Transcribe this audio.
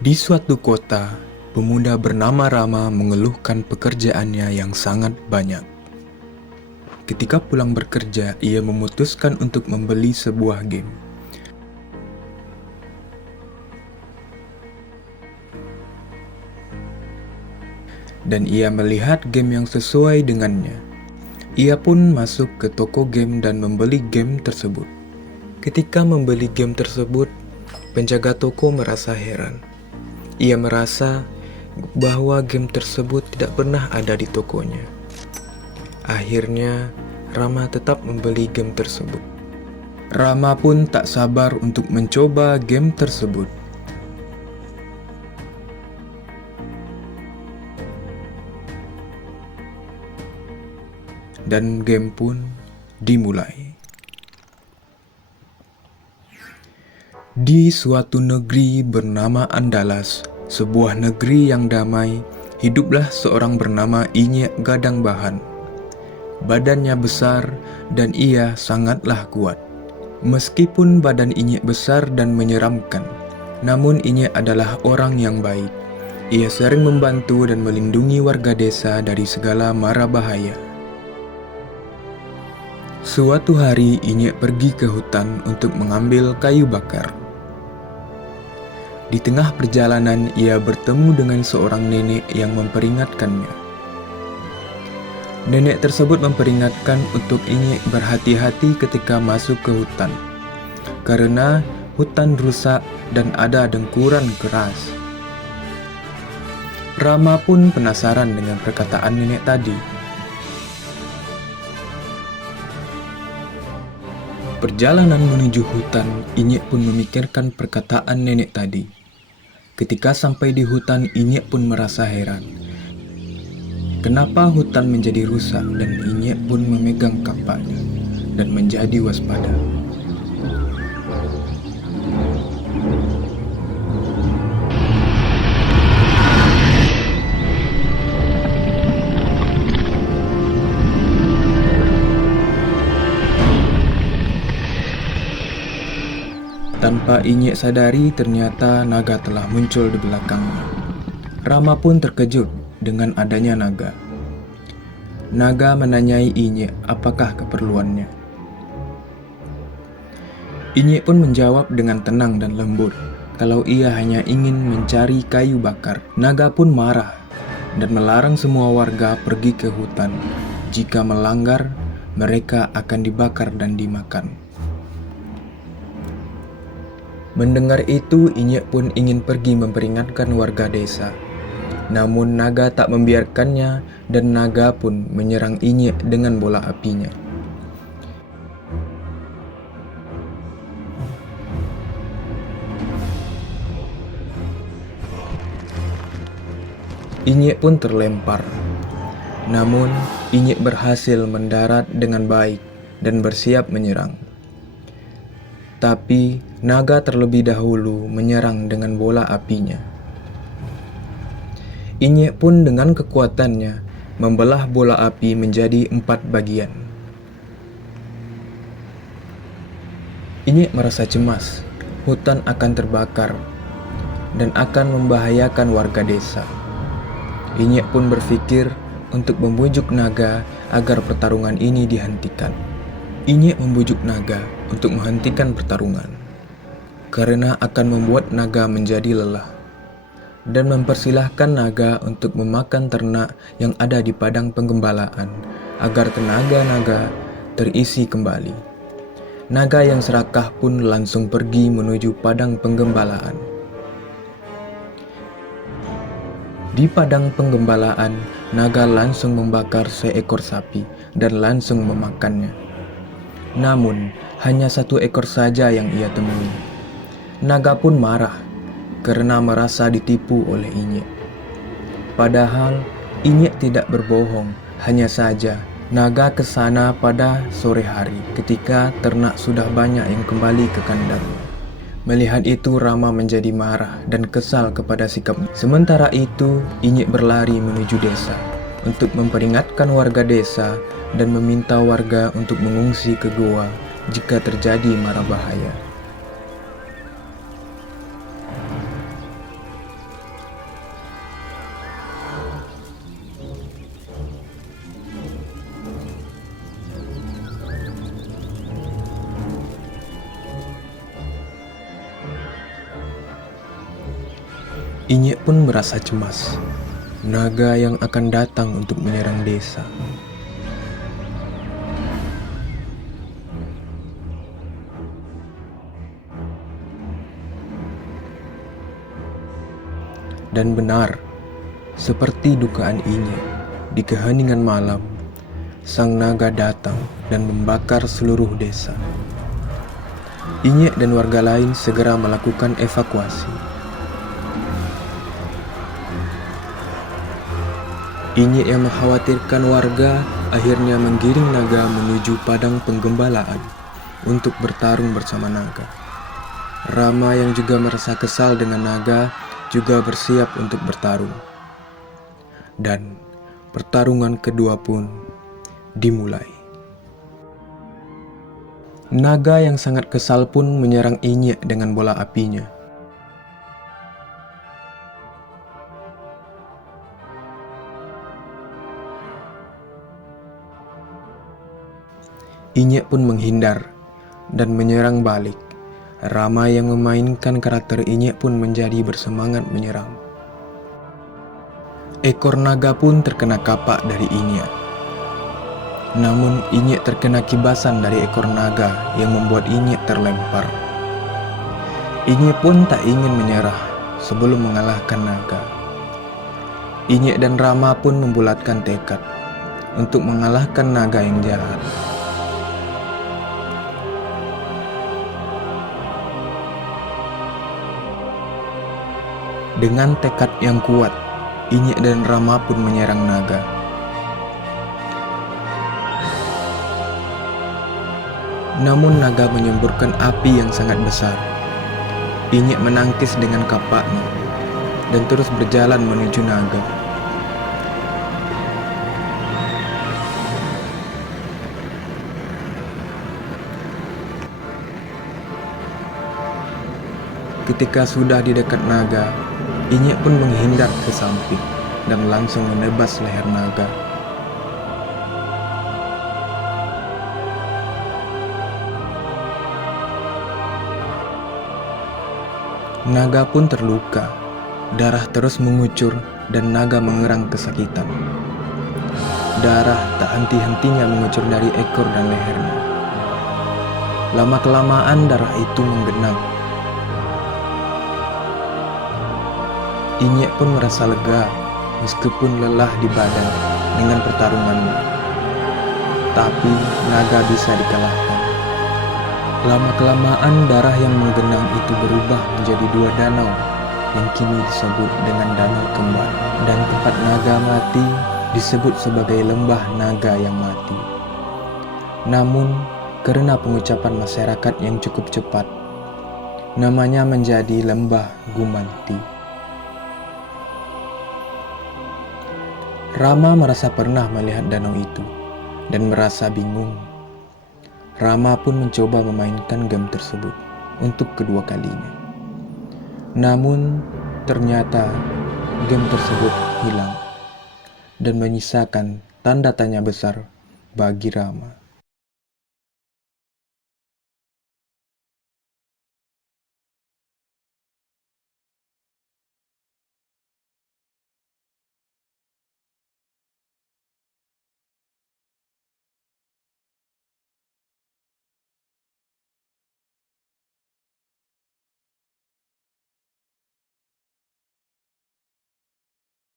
Di suatu kota, pemuda bernama Rama mengeluhkan pekerjaannya yang sangat banyak. Ketika pulang bekerja, ia memutuskan untuk membeli sebuah game. Dan ia melihat game yang sesuai dengannya. Ia pun masuk ke toko game dan membeli game tersebut. Ketika membeli game tersebut, penjaga toko merasa heran. Ia merasa bahwa game tersebut tidak pernah ada di tokonya. Akhirnya, Rama tetap membeli game tersebut. Rama pun tak sabar untuk mencoba game tersebut. Dan game pun dimulai. Di suatu negeri bernama Andalas, sebuah negeri yang damai, hiduplah seorang bernama Inyek Gadang Bahan. Badannya besar dan ia sangatlah kuat. Meskipun badan Inyek besar dan menyeramkan, namun Inyek adalah orang yang baik. Ia sering membantu dan melindungi warga desa dari segala mara bahaya. Suatu hari Inyek pergi ke hutan untuk mengambil kayu bakar. Di tengah perjalanan ia bertemu dengan seorang nenek yang memperingatkannya. Nenek tersebut memperingatkan untuk Inyek berhati-hati ketika masuk ke hutan, karena hutan rusak dan ada dengkuran keras. Rama pun penasaran dengan perkataan nenek tadi. Perjalanan menuju hutan, Inyek pun memikirkan perkataan nenek tadi. Ketika sampai di hutan, Inyek pun merasa heran. Kenapa hutan menjadi rusak, dan Inyek pun memegang kapaknya dan menjadi waspada. Tanpa Inyek sadari, ternyata naga telah muncul di belakangnya. Rama pun terkejut dengan adanya naga. Naga menanyai Inyek apakah keperluannya. Inyek pun menjawab dengan tenang dan lembut kalau ia hanya ingin mencari kayu bakar. Naga pun marah dan melarang semua warga pergi ke hutan. Jika melanggar, mereka akan dibakar dan dimakan. Mendengar itu, Inyek pun ingin pergi memperingatkan warga desa. Namun naga tak membiarkannya dan naga pun menyerang Inyek dengan bola apinya. Inyek pun terlempar. Namun, Inyek berhasil mendarat dengan baik dan bersiap menyerang. Tapi, naga terlebih dahulu menyerang dengan bola apinya. Inyek pun dengan kekuatannya membelah bola api menjadi 4 bagian. Inyek merasa cemas, hutan akan terbakar dan akan membahayakan warga desa. Inyek pun berpikir untuk membujuk naga agar pertarungan ini dihentikan. Inyek membujuk naga untuk menghentikan pertarungan, karena akan membuat naga menjadi lelah, dan mempersilahkan naga untuk memakan ternak yang ada di padang penggembalaan, agar tenaga naga terisi kembali. Naga yang serakah pun langsung pergi menuju padang penggembalaan. Di padang penggembalaan, naga langsung membakar seekor sapi dan langsung memakannya. Namun, hanya 1 ekor saja yang ia temui. Naga pun marah karena merasa ditipu oleh Inyek. Padahal, Inyek tidak berbohong, hanya saja naga ke sana pada sore hari ketika ternak sudah banyak yang kembali ke kandang. Melihat itu, Rama menjadi marah dan kesal kepada sikapnya. Sementara itu, Inyek berlari menuju desa untuk memperingatkan warga desa dan meminta warga untuk mengungsi ke goa jika terjadi mara bahaya. Inyek pun merasa cemas. Naga yang akan datang untuk menyerang desa. Dan benar, seperti dugaan Inyek, di keheningan malam, sang naga datang dan membakar seluruh desa. Inyek dan warga lain segera melakukan evakuasi. Inyek yang mengkhawatirkan warga akhirnya menggiring naga menuju padang penggembalaan untuk bertarung bersama naga. Rama yang juga merasa kesal dengan naga juga bersiap untuk bertarung. Dan pertarungan kedua pun dimulai. Naga yang sangat kesal pun menyerang Inyek dengan bola apinya. Inyek pun menghindar dan menyerang balik. Rama yang memainkan karakter Inyek pun menjadi bersemangat menyerang. Ekor naga pun terkena kapak dari Inyek. Namun Inyek terkena kibasan dari ekor naga yang membuat Inyek terlempar. Inyek pun tak ingin menyerah sebelum mengalahkan naga. Inyek dan Rama pun membulatkan tekad untuk mengalahkan naga yang jahat. Dengan tekad yang kuat, Inyek dan Rama pun menyerang naga. Namun naga menyemburkan api yang sangat besar. Inyek menangkis dengan kapaknya dan terus berjalan menuju naga. Ketika sudah di dekat naga, Inyek pun menghindar ke samping dan langsung menebas leher naga. Naga pun terluka, darah terus mengucur dan naga mengerang kesakitan. Darah tak henti-hentinya mengucur dari ekor dan lehernya. Lama-kelamaan darah itu menggenang. Inyek pun merasa lega meskipun lelah di badan dengan pertarungannya. Tapi naga bisa dikalahkan. Lama-kelamaan darah yang menggenang itu berubah menjadi 2 danau yang kini disebut dengan Danau Kembar. Dan tempat naga mati disebut sebagai Lembah Naga yang Mati. Namun karena pengucapan masyarakat yang cukup cepat, namanya menjadi Lembah Gumanti. Rama merasa pernah melihat danau itu dan merasa bingung. Rama pun mencoba memainkan game tersebut untuk kedua kalinya. Namun ternyata game tersebut hilang dan menyisakan tanda tanya besar bagi Rama.